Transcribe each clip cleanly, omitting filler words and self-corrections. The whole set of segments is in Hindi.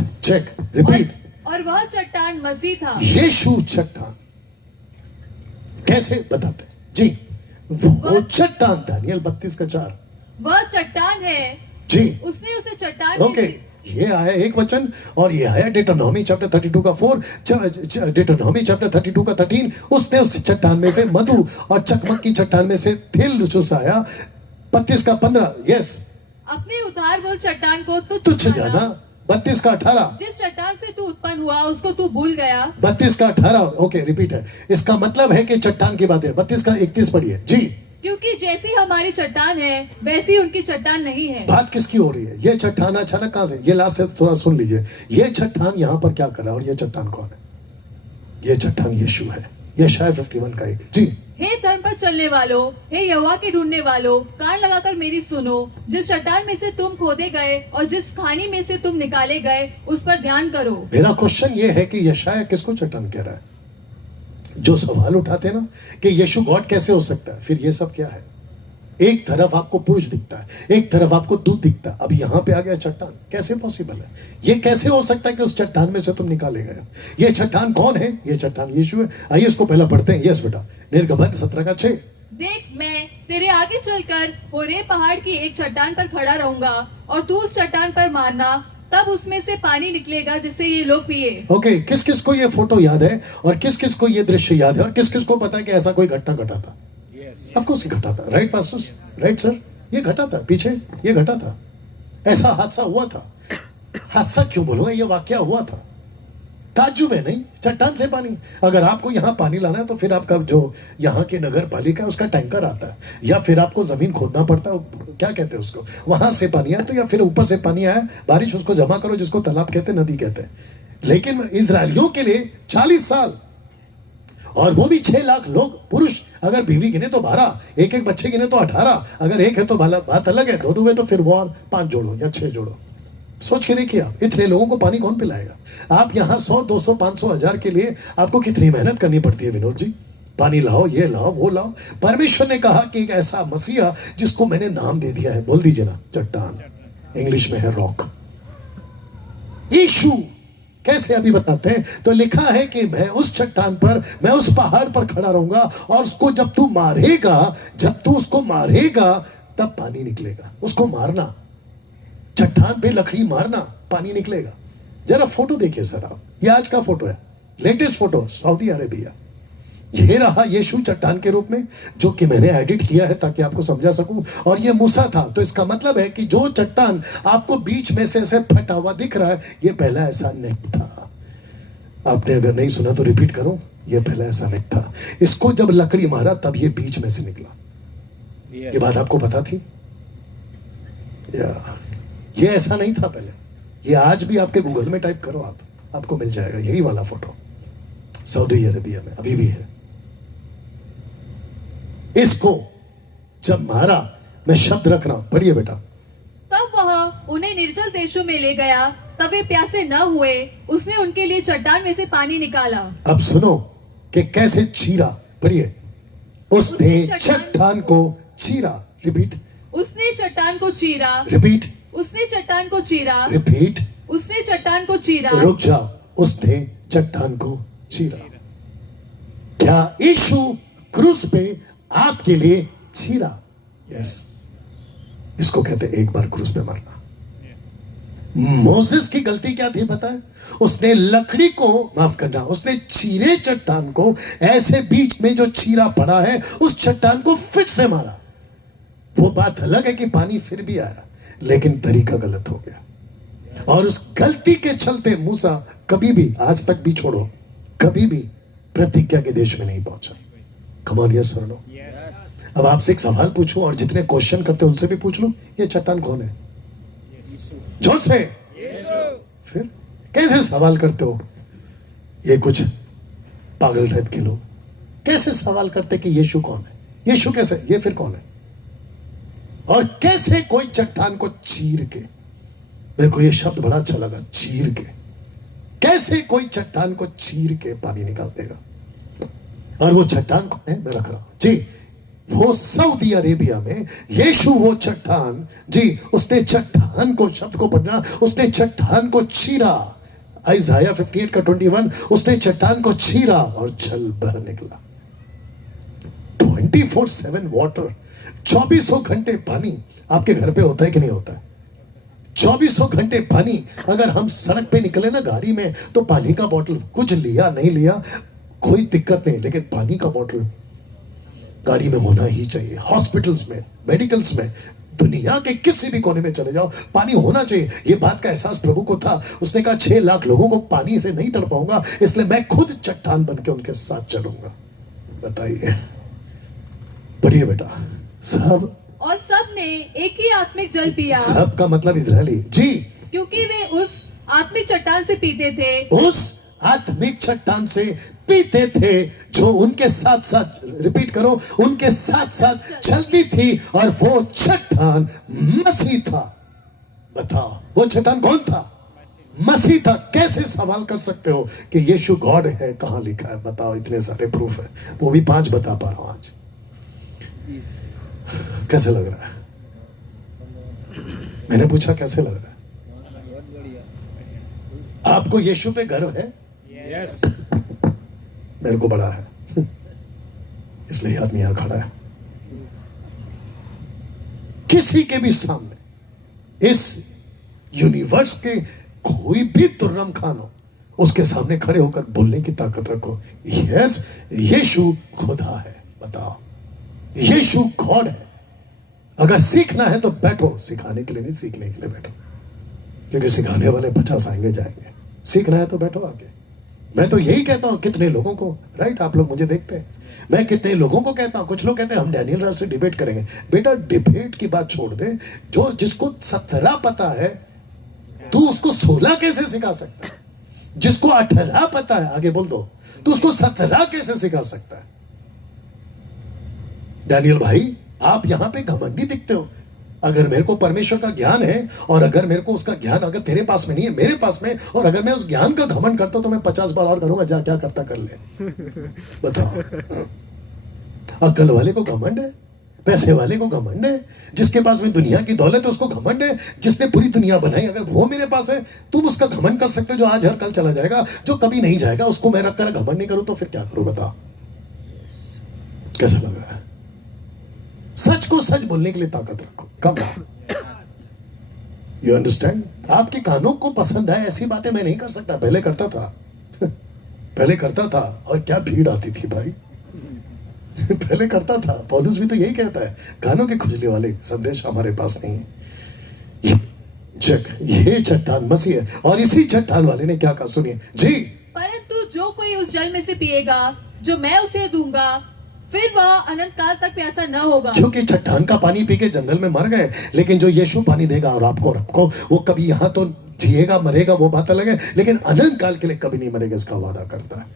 Check, repeat. और वह चट्टान मसीह था। यीशु चट्टान कैसे बताते जी? वो चट्टान, दानियल 32:4। वह चट्टान है जी, उसने उसे चट्टान ओके। ये आया एक वचन, और ये आया डिटोनॉमी चैप्टर 32 का 4, डिटोनॉमी चैप्टर 32 का 13। उसने उस चट्टान में से मधु और चकमक की चट्टान में से तेल चुसाया। 32 का 15। यस, अपने उधार बोल चट्टान को तुच्छ जाना। 32 का 18। जिस चट्टान से तू उत्पन्न हुआ उसको तू भूल गया। 32 का 18। ओके, रिपीट है। इसका मतलब है कि चट्टान की बात है। 32 का 31 पढ़िए जी। क्योंकि जैसी हमारी चट्टान है वैसी उनकी चट्टान नहीं है। बात किसकी हो रही है? ये चट्टान अचानक कहां से? ये लास्ट से थोड़ा सुन लीजिए। ये चट्टान यहां पर क्या कर रहा है, और ये चट्टान कौन है? ये चट्टान यीशु है। यशायाह 51 का 1 जी। हे धर्म पर चलने वालों, हे यहोवा के ढूंढने वालों, कान लगाकर मेरी सुनो। जिस चट्टान में से तुम खोदे गए और जिस खानी में से तुम निकाले गए उस पर ध्यान करो। मेरा क्वेश्चन ये है कि यशायाह किसको चट्टान कह रहा है? जो सवाल उठाते हैं ना कि यीशु गॉड कैसे हो सकता है, फिर ये सब क्या है? एक तरफ आपको पुरुष दिखता है, एक तरफ आपको दूध दिखता है, अब यहां पे आ गया चट्टान। कैसे पॉसिबल है? ये कैसे हो सकता है कि उस चट्टान में से तुम निकाले गए? ये चट्टान कौन है? ये चट्टान यीशु है। आइए इसको पहला पढ़ते हैं। यस बेटा, निर्गमन 17 का 6। देख, मैं तेरे आगे चलकर होरे पहाड़ की एक चट्टान पर खड़ा रहूंगा और तू उस चट्टान पर मारना, तब उसमें से पानी निकलेगा जिससे ये लोग पिए। ओके, किस किस को ये फोटो याद है और किस किस को ये दृश्य याद है और किस किस को पता है कि ऐसा कोई घटना घटा था? ऑफ कोर्स ये घटा था। राइट पास्टर्स, राइट सर, ये घटा था। पीछे ये घटा था। ऐसा हादसा हुआ था। हादसा क्यों बोलूंगा, ये वाकया हुआ था। ताज्जुब है नहीं? चट्टान से पानी। अगर आपको यहाँ पानी लाना है तो फिर आपका जो यहाँ की नगर पालिका है उसका टैंकर आता है, या फिर आपको जमीन खोदना पड़ता है, क्या कहते हैं उसको, वहां से पानी आया तो, या फिर ऊपर से पानी आया बारिश, उसको जमा करो, जिसको तालाब कहते हैं, नदी कहते हैं। लेकिन इजरायलियों के लिए 40 साल, और वो भी 6 लाख लोग, पुरुष अगर बीवी गिने तो 12, एक एक बच्चे गिने तो 18, अगर एक है तो बात अलग है, दो है तो फिर वो और 5 जोड़ो या 6 जोड़ो। सोच के देखिए, आप इतने लोगों को पानी कौन पिलाएगा? आप यहाँ 100, 200, 500, 1000 के लिए आपको कितनी मेहनत करनी पड़ती है विनोद जी। पानी लाओ, ये लाओ, वो लाओ। परमेश्वर ने कहा कि एक ऐसा मसीहा जिसको मैंने नाम दे दिया है, बोल दीजिए ना, चट्टान। इंग्लिश में है रॉक। यीशु कैसे अभी बताते हैं, तो लिखा है कि मैं उस चट्टान पर, मैं उस पहाड़ पर खड़ा रहूंगा, और उसको जब तू मारेगा, जब तू उसको मारेगा तब पानी निकलेगा। उसको मारना, चट्टान पे लकड़ी मारना, पानी निकलेगा। जरा फोटो देखिए सर आप, ये आज का फोटो है, लेटेस्ट फोटो, सऊदी अरेबिया। ये रहा यीशु चट्टान के रूप में, जो कि मैंने एडिट किया है ताकि आपको समझा सकूं। और ये मूसा था, तो इसका मतलब है कि जो चट्टान आपको बीच में से ऐसे फटा हुआ दिख रहा है, ये पहला ऐसा नहीं था। आपने अगर नहीं सुना तो रिपीट करो, ये पहला ऐसा नहीं था। इसको जब लकड़ी मारा तब ये बीच में से निकला। ये बात आपको पता थी? ये ऐसा नहीं था पहले। ये आज भी आपके गूगल में टाइप करो आप, आपको मिल जाएगा यही वाला फोटो, सऊदी अरेबिया में अभी भी है। इसको जब मारा, मैं शब्द रख रहा हूं, पढ़िए बेटा। तब वह उन्हें निर्जल देशों में ले गया, तब वे प्यासे न हुए। उसने उनके लिए चट्टान में से पानी निकाला। अब सुनो कि कैसे चीरा, पढ़िए। उसने चट्टान को चीरा। रिपीट। उसने चट्टान को चीरा। रिपीट। उसने चट्टान को चीरा। रिपीट। उसने चट्टान को चीरा। रुक जा। उसने चट्टान को चीरा। क्या यीशु क्रूस पे आपके लिए चीरा? यस। इसको कहते हैं एक बार क्रूस पे मरना। मोसेस की गलती क्या थी पता है? उसने लकड़ी को, माफ करना, उसने चीरे चट्टान को, ऐसे बीच में जो चीरा पड़ा है उस चट्टान को फिर से मारा। वो बात अलग है कि पानी फिर भी आया, लेकिन तरीका गलत हो गया। और उस गलती के चलते मूसा कभी भी, आज तक भी छोड़ो, कभी भी प्रतिज्ञा के देश में नहीं पहुंचा। कम ऑन, यस और नो? अब आपसे एक सवाल पूछूं, और जितने क्वेश्चन करते हैं उनसे भी पूछ लो, ये चट्टान कौन है? जोर से। फिर कैसे सवाल करते हो? ये कुछ पागल टाइप के लोग कैसे सवाल करते कि यीशु कौन है? यीशु कैसे? ये फिर कौन है? और कैसे कोई चट्टान को चीर के, मेरे को ये शब्द बड़ा अच्छा लगा, चीर के, कैसे कोई चट्टान को चीर के पानी निकाल देगा? और वो चट्टान कौन है? मैं रख रहा हूं जी। वो सऊदी अरेबिया में यीशु वो चट्टान, जी उसने चट्टान को, शब्द को पढ़ना, उसने चट्टान को चीरा। आइज़ाया 58 का 21, उसने चट्टान को चीरा और जल बह निकला। 24/7 वाटर, 24 घंटे पानी आपके घर पे होता है कि नहीं होता है? 24 घंटे पानी। अगर हम सड़क पे निकले ना गाड़ी में, तो पानी का बोतल, कुछ लिया नहीं लिया कोई दिक्कत नहीं, लेकिन पानी का बोतल गाड़ी में होना ही चाहिए। हॉस्पिटल्स में, मेडिकल्स में, दुनिया के किसी भी कोने में चले जाओ, पानी होना चाहिए। ये बात का एहसास प्रभु को था। उसने कहा 6 लाख लोगों को पानी से नहीं तड़पाऊंगा, इसलिए मैं खुद चट्टान बन के उनके साथ चलूंगा। बताइए, बढ़िए बेटा। सब और सब ने एक ही आत्मिक जल पिया। सब का मतलब इजरायली, जी, क्योंकि वे उस आत्मिक चट्टान से पीते थे, उस आत्मिक चट्टान से पीते थे जो उनके साथ साथ, रिपीट करो, उनके साथ साथ चलती थी, और वो चट्टान मसीह था। बताओ वो चट्टान कौन था? मसीह था। कैसे सवाल कर सकते हो कि यीशु गॉड है? कहां लिखा है? बताओ, इतने सारे प्रूफ है, वो भी 5 बता पा रहा हूं आज। कैसे लग रहा है? मैंने पूछा कैसे लग रहा है? आपको यीशु पे गर्व है? यस। मेरे को बड़ा है, इसलिए आदमी यहां खड़ा है। किसी के भी सामने, इस यूनिवर्स के कोई भी तुर्रम खान हो, उसके सामने खड़े होकर बोलने की ताकत रखो, यस यीशु खुदा है। बताओ, यीशु गॉड है। अगर सीखना है तो बैठो, सिखाने के लिए नहीं, सीखने के लिए बैठो, क्योंकि सिखाने वाले 50 आएंगे जाएंगे। सीखना है तो बैठो आगे। मैं तो यही कहता हूं कितने लोगों को, राइट, आप लोग मुझे देखते हैं, मैं कितने लोगों को कहता हूं, कुछ लोग कहते हैं हम डैनियल राज से डिबेट करेंगे। बेटा, डिबेट की बात छोड़ दे। जो जिसको 17 पता है, तू उसको 16 कैसे सिखा सकता है? जिसको 18 पता है, आगे बोल दो, तू उसको 17 कैसे सिखा सकता है? डैनियल भाई, आप यहां पे घमंडी दिखते हो। अगर मेरे को परमेश्वर का ज्ञान है, और अगर मेरे को उसका ज्ञान अगर तेरे पास में नहीं है, मेरे पास में, और अगर मैं उस ज्ञान का घमंड करता हूं तो मैं 50 बार और करूंगा, जा क्या करता कर ले। बताओ, अक्ल वाले को घमंड है, पैसे वाले को घमंड है, जिसके पास में दुनिया की दौलत है उसको घमंड है, जिसने पूरी दुनिया बनाई अगर वो मेरे पास है, तुम उसका घमंड कर सकते हो जो आज हर कल चला जाएगा, जो कभी नहीं जाएगा, उसको मैं रखकर घमंड नहीं करूं तो फिर क्या करूं? बताओ, कैसा लग रहा है? सच को सच बोलने के लिए ताकत रखो। कम यू अंडरस्टैंड? आपके कानों को पसंद है ऐसी बातें मैं नहीं कर सकता। पहले करता था पहले करता था, और क्या भीड़ आती थी भाई। पहले करता था। पौलुस भी तो यही कहता है, कानों के खुजले वाले संदेश हमारे पास नहीं है। ये चट्टान मसीह है, और इसी चट्टान वाले ने क्या कहा, सुनिए जी। परंतु जो कोई उस जल में से पिएगा जो मैं उसे दूंगा, फिर वह अनंत काल तक प्यासा न होगा। क्योंकि चट्टान का पानी पी के जंगल में मर गए, लेकिन जो यीशु पानी देगा और आपको वो कभी यहां तो जिएगा, मरेगा, वो बात अलग है, लेकिन अनंत काल के लिए कभी नहीं मरेगा, इसका वादा करता है।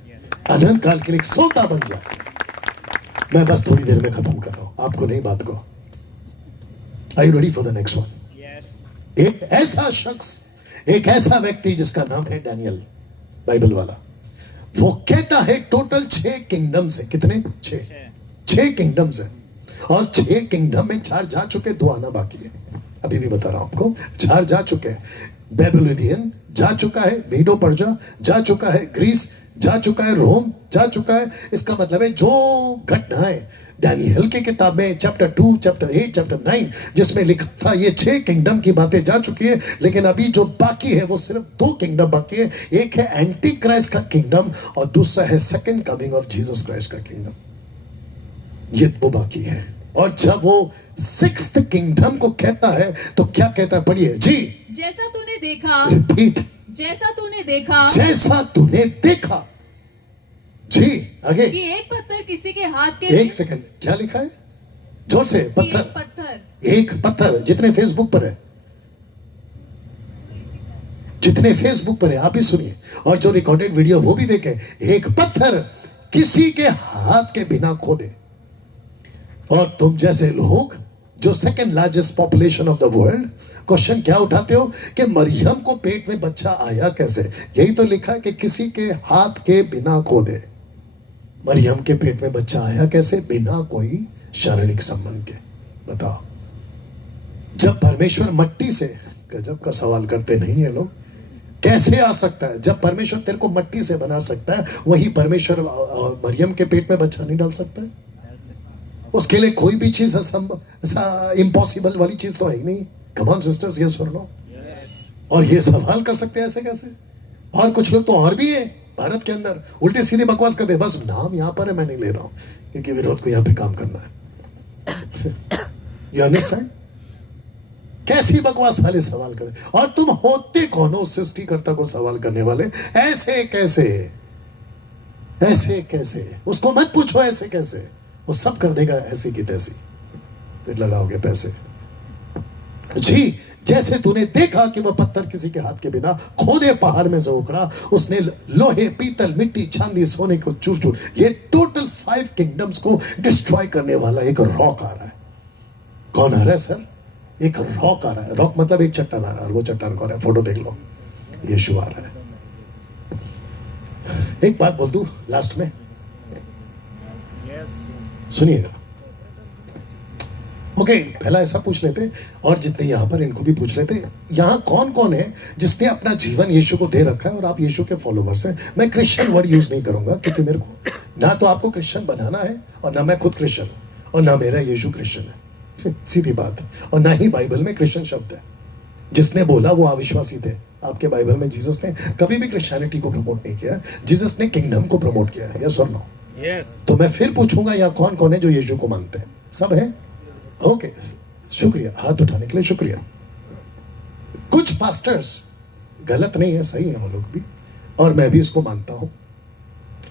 अनंत काल के लिए सोता बन जाए। मैं बस थोड़ी देर में खत्म कर रहा हूं, आपको नहीं बात को। Are you ready for the next one? एक ऐसा शख्स, एक ऐसा व्यक्ति जिसका नाम है डैनियल, बाइबल वाला, वो कहता है टोटल 6 किंगडम्स है। कितने? 6 किंगडम्स है, और 6 किंगडम में 4 जा चुके, 2 आना बाकी है। अभी भी बता रहा हूं आपको, 4 जा चुके हैं। बेबीलोनियन जा चुका है, मीडो पर्जा जा चुका है, ग्रीस जा चुका है, रोम जा चुका है। इसका मतलब है जो घटनाएं डैनियल की किताब में चैप्टर 2, चैप्टर 8, चैप्टर 9 जिसमें लिखा था, ये 6 किंगडम की बातें जा चुकी है। लेकिन अभी जो बाकी है वो सिर्फ 2 किंगडम बाकी है। एक है एंटी क्राइस्ट का किंगडम, और दूसरा है second coming of Jesus Christ का किंगडम। ये 2 बाकी है। और जब वो 6th किंगडम को कहता है तो क्या कहता है? पढ़िए जी। जैसा तूने देखा, रिपीट, जैसा तूने देखा, जैसा तूने देखा, जी आगे। कि एक पत्थर किसी के हाथ के, एक सेकंड, क्या लिखा है? जोर से, कि पत्थर, एक पत्थर। जितने फेसबुक पर है, जितने फेसबुक पर है, आप भी सुनिए, और जो रिकॉर्डेड वीडियो वो भी देखें। एक पत्थर किसी के हाथ के बिना खोदे, और तुम जैसे लोग जो second largest population of the world, question क्या उठाते हो कि मरियम को पेट में बच्चा आया कैसे? यही तो लिखा है कि किसी के हाथ के बिना खोदे। मरियम के पेट में बच्चा आया कैसे? बिना कोई शारीरिक संबंध के। बताओ, जब परमेश्वर मट्टी से, गजब का सवाल करते नहीं है लोग, कैसे आ सकता है? जब परमेश्वर तेरे को मट्टी से बना सकता है, वही परमेश्वर मरियम के पेट में बच्चा नहीं डाल सकता है? उसके लिए कोई भी चीज इम्पॉसिबल वाली चीज तो है ही नहीं। कम ऑन सिस्टर्स, यस और नो? और ये सवाल कर सकते हैं ऐसे कैसे? और कुछ लोग तो और भी है भारत के अंदर, उल्टे सीधे बकवास करते, बस नाम यहां पर है, मैं नहीं ले रहा हूं क्योंकि विरोध को यहां पे काम करना है। You understand? कैसी बकवास वाले सवाल करे, और तुम होते कौन हो सृष्टिकर्ता को सवाल करने वाले? ऐसे कैसे, ऐसे कैसे? उसको मत पूछो ऐसे कैसे, वो सब कर देगा ऐसी की तैसी, फिर लगाओगे पैसे। जी, जैसे तूने देखा कि वह पत्थर किसी के हाथ के बिना खोदे पहाड़ में से उखड़ा, उसने लोहे, पीतल, मिट्टी, चांदी, सोने को चूर चूर, ये टोटल 5 किंगडम्स को डिस्ट्रॉय करने वाला एक रॉक आ रहा है। कौन आ रहा है सर? एक रॉक आ रहा है। रॉक मतलब एक चट्टान आ रहा है, और वो चट्टान कौन है? फोटो देख लो, यीशु आ रहा है। एक बात बोल दूं लास्ट में, सुनिएगा। ओके, पहला ऐसा पूछ लेते, और जितने यहां पर इनको भी पूछ लेते, यहां कौन कौन है जिसने अपना जीवन यीशु को दे रखा है और आप यीशु के फॉलोवर्स हैं? मैं क्रिश्चियन वर्ड यूज नहीं करूंगा क्योंकि मेरे को ना तो आपको क्रिश्चियन बनाना है, और ना मैं खुद क्रिश्चियन हूं, और ना मेरा यीशु क्रिश्चियन है। सीधी बात। और ना ही बाइबल में क्रिश्चियन शब्द है। जिसने बोला वो अविश्वासी थे। आपके बाइबल में जीसस ने कभी भी क्रिश्चियनिटी को प्रमोट नहीं किया, जीसस ने किंगडम को प्रमोट किया है। यस और नो? तो मैं फिर पूछूंगा यहाँ कौन कौन है जो यीशु को मानते हैं? सब है? ओके, शुक्रिया, हाथ उठाने के लिए शुक्रिया। कुछ पास्टर्स, गलत नहीं है, सही है वो लोग भी, और मैं भी इसको मानता हूं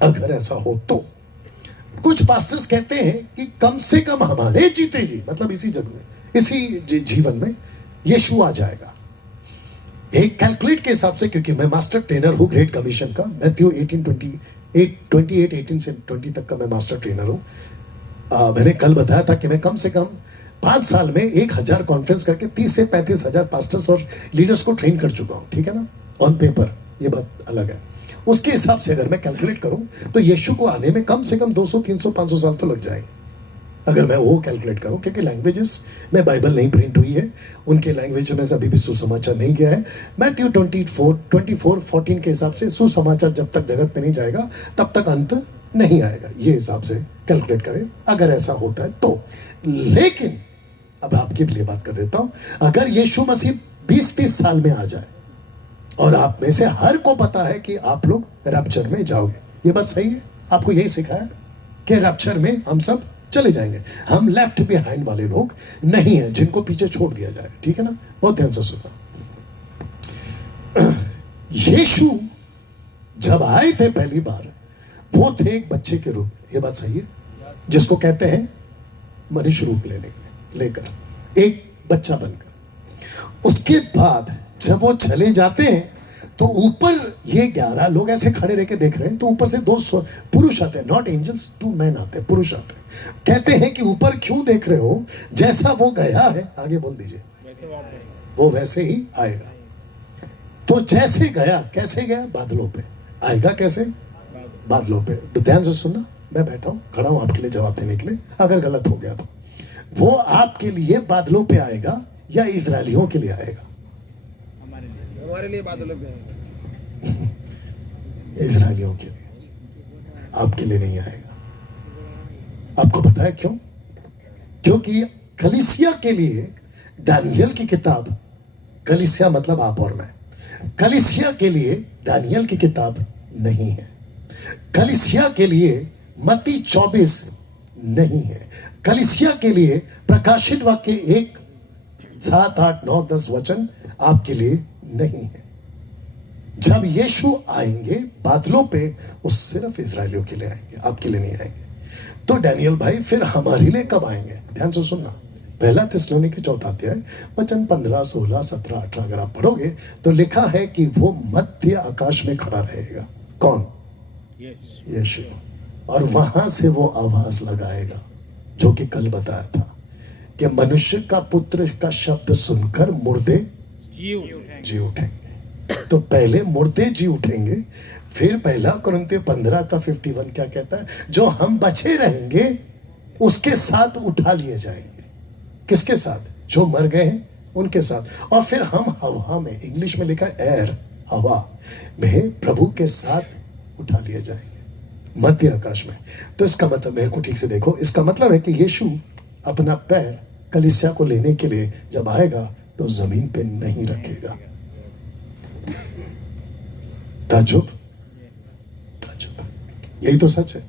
अगर ऐसा हो तो। कुछ पास्टर्स कहते हैं कि कम से कम हमारे जीते जी, मतलब इसी जग में, इसी जीवन में यीशु आ जाएगा। एक कैलकुलेट के हिसाब से, क्योंकि मैं मास्टर ट्रेनर हूं ग्रेट कमीशन का, मैथ्यू 28 से 20 तक का मैं मास्टर ट्रेनर हूं। मैंने कल बताया था कि मैं कम से कम 5 साल में 1000 कॉन्फ्रेंस करके 30 से 35 हजार पास्टर्स और लीडर्स को ट्रेन कर चुका हूं। ठीक है ना? ऑन पेपर ये बात अलग है। उसके हिसाब से अगर मैं कैलकुलेट करूं तो यीशु को आने में कम से कम 200, 300, 500 साल तो लग जाएंगे, अगर मैं वो कैलकुलेट करूं, क्योंकि लैंग्वेजेस में बाइबल नहीं प्रिंट हुई है, उनके लैंग्वेज में अभी भी सुसमाचार नहीं गया है। मैथ्यू 24:14 के हिसाब से सुसमाचार जब तक जगत में नहीं जाएगा तब तक अंत नहीं आएगा। ये हिसाब से कैलकुलेट करें अगर ऐसा होता है तो। लेकिन अब आपके लिए बात कर देता हूं, अगर यीशु मसीह 20-30 साल में आ जाए और आप में से हर को पता है कि आप लोग रैप्चर में जाओगे, ये बात सही है? आपको यही सिखाया कि रैप्चर में हम सब चले जाएंगे, हम लेफ्ट बिहाइंड वाले लोग नहीं है जिनको पीछे छोड़ दिया जाए। ठीक है ना? बहुत ध्यान से सुना। यीशु जब आए थे पहली बार, वो थे एक बच्चे के रूप में, ये बात सही है? जिसको कहते हैं मनुष्य रूप लेकर एक बच्चा बनकर। उसके बाद जब वो चले जाते हैं तो ऊपर ये 11 लोग ऐसे खड़े रह के देख रहे हैं, तो ऊपर से 2 पुरुष आते हैं, नॉट एंजल्स, 2 मैन आते हैं, पुरुष आते हैं। कहते हैं कि ऊपर क्यों देख रहे हो? जैसा वो गया है, आगे बोल दीजिए, वो वैसे ही आएगा। तो जैसे गया, कैसे गया? बादलों पे। आएगा कैसे? बादलों पे। तो ध्यान से सुनना, मैं बैठा हूं, खड़ा हूं आपके लिए जवाब देने के लिए। अगर गलत हो गया तो वो आपके लिए बादलों पे आएगा या इजरायलियों के लिए आएगा? हमारे लिए बादलों पे आएगा। इजरायलियों के लिए, आपके लिए नहीं आएगा। आपको पता है क्यों? क्योंकि कलीसिया के लिए दानियल की किताब, कलीसिया मतलब आप और मैं, कलीसिया के लिए दानियल की किताब नहीं है। कलीसिया के लिए मत्ती 24 नहीं है। कलीसिया के लिए प्रकाशित वाक्य 1, 7, 8, 9, 10 वचन आपके लिए नहीं है। जब यीशु आएंगे बादलों पे, वो सिर्फ इजरायलियों के लिए आएंगे, आपके लिए नहीं आएंगे। तो डैनियल भाई फिर हमारे लिए कब आएंगे? ध्यान से सुनना, पहला थिस्सलुनीकी 4 अध्याय वचन 15, 16, 17, 18 अगर आप पढ़ोगे तो लिखा है कि वो मध्य आकाश में खड़ा रहेगा। कौन? यीशु। और वहां से वो आवाज लगाएगा जो कि कल बताया था कि मनुष्य का पुत्र का शब्द सुनकर मुर्दे जी उठेंगे। तो पहले मुर्दे जी उठेंगे, फिर पहला कुरिन्थियों 15 का 51 क्या कहता है? जो हम बचे रहेंगे उसके साथ उठा लिए जाएंगे। किसके साथ? जो मर गए हैं उनके साथ। और फिर हम हवा में, इंग्लिश में लिखा है एयर, हवा में प्रभु के साथ उठा लिए जाएंगे मध्य आकाश में। तो इसका मतलब, मेरे को ठीक से देखो, इसका मतलब है कि यीशु अपना पैर कलीसिया को लेने के लिए जब आएगा तो जमीन पे नहीं रखेगा। ताजुब, ताजुब, यही तो सच है।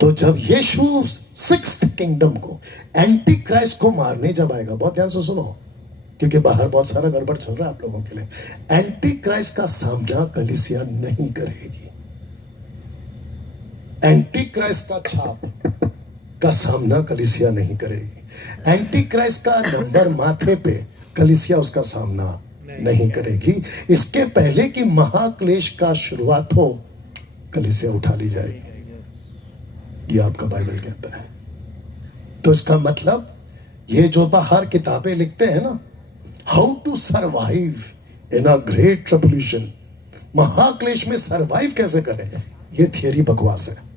तो जब यीशु सिक्स्थ किंगडम को, एंटी क्राइस्ट को मारने जब आएगा, बहुत ध्यान से सुनो क्योंकि बाहर बहुत सारा गड़बड़ चल रहा है आप लोगों के लिए। एंटी क्राइस्ट का सामना कलीसिया नहीं करेगी। एंटी क्राइस्ट का छाप का सामना कलीसिया नहीं करेगी। एंटी क्राइस्ट का नंबर माथे पे कलीसिया उसका सामना नहीं करेगी। इसके पहले कि महाक्लेश का शुरुआत हो, कलीसिया उठा ली जाएगी। ये आपका बाइबल कहता है। तो इसका मतलब, ये जो बाहर किताबें लिखते हैं ना, how to survive in a great tribulation, महाक्लेश में सरवाइव कैसे करें, ये थियरी बकवास है।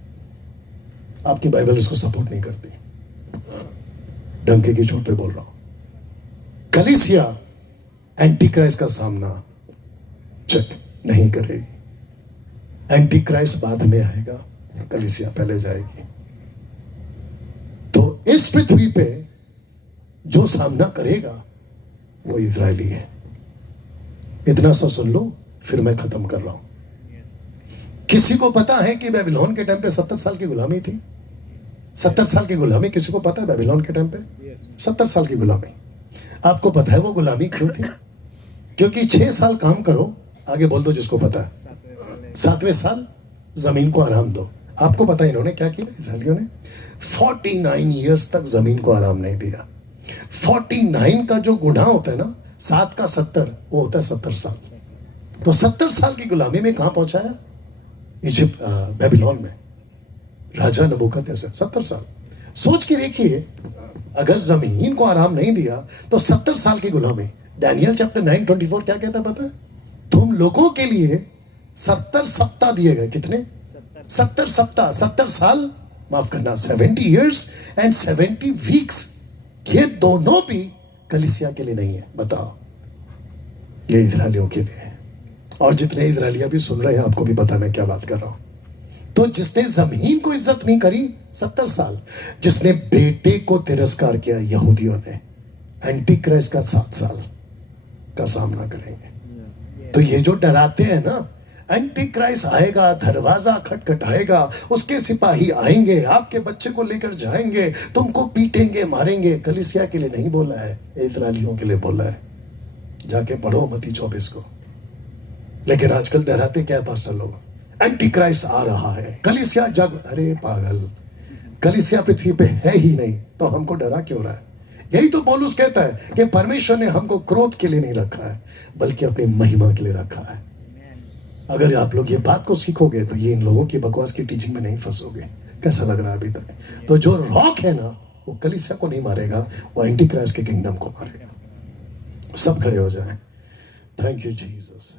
आपकी बाइबल इसको सपोर्ट नहीं करती। डंके की चोट पे बोल रहा हूं। कलीसिया एंटी क्राइस्ट का सामना चेक नहीं करेगी। एंटी क्राइस्ट बाद में आएगा, कलीसिया पहले जाएगी। तो इस पृथ्वी पे जो सामना करेगा वो इजरायली है। इतना सा सुन लो, फिर मैं खत्म कर रहा हूं। किसी को पता है कि बेबीलोन के टाइम पे 70 साल की गुलामी थी? 70 साल की गुलामी किसी को पता है? बेबीलोन के टाइम पे 70 साल की गुलामी। आपको पता है वो गुलामी क्यों थी? क्योंकि 6 साल काम करो, आगे बोल दो जिसको पता है। 7वें साल जमीन को आराम दो। आपको पता है इन्होंने क्या किया? इजरायलियों ने 49 ईयर्स तक जमीन को आराम नहीं दिया। 49 का जो गुना होता है ना, 7 का 70, वो होता है 70 साल। तो 70 साल की गुलामी में कहां पहुंचाया? इजिप्ट, बेबीलोन में, राजा नबूकदनेस्सर। 70 साल। सोच के देखिए, अगर जमीन को आराम नहीं दिया तो 70 साल की गुलामी। डैनियल चैप्टर 9:24 क्या कहता है पता है? तुम लोगों के लिए 70 सप्ताह दिए गए। कितने? 70 सप्ताह, 70 साल, माफ करना, 70 ईयर्स एंड 70 वीक्स। ये दोनों भी कलीसिया के लिए नहीं है। बताओ, ये इजरायलियों के लिए है। और जितने इजरायलिया भी सुन रहे हैं, आपको भी पता मैं क्या बात कर रहा हूं। तो जिसने जमीन को इज्जत नहीं करी 70 साल, जिसने बेटे को तिरस्कार किया यहूदियों ने, एंटी क्राइस्ट का 7 साल का सामना करेंगे। तो ये जो डराते हैं ना, एंटी क्राइस्ट आएगा, दरवाजा खटखटाएगा, उसके सिपाही आएंगे, आपके बच्चे को लेकर जाएंगे, तुमको पीटेंगे, मारेंगे। कलीसिया के लिए नहीं बोला है, इजरायलियों के लिए बोला है। जाके पढ़ो मत्ती 24 को। लेकिन आजकल डराते क्या है पास्टर लोग? एंटी क्राइस्ट आ रहा है, कलीसिया जग। अरे पागल, कलीसिया पृथ्वी पे है ही नहीं, तो हमको डरा क्यों रहा है? यही तो पौलुस कहता है कि परमेश्वर ने हमको क्रोध के लिए नहीं रखा है, बल्कि अपनी महिमा के लिए रखा है। अगर आप लोग ये बात को सीखोगे तो ये इन लोगों की बकवास की टीचिंग में नहीं फंसोगे। कैसा लग रहा है अभी तक? तो जो रॉक है ना, वो कलीसिया को नहीं मारेगा, वो एंटी क्राइस्ट के किंगडम को मारेगा। सब खड़े हो जाएं। Thank you Jesus.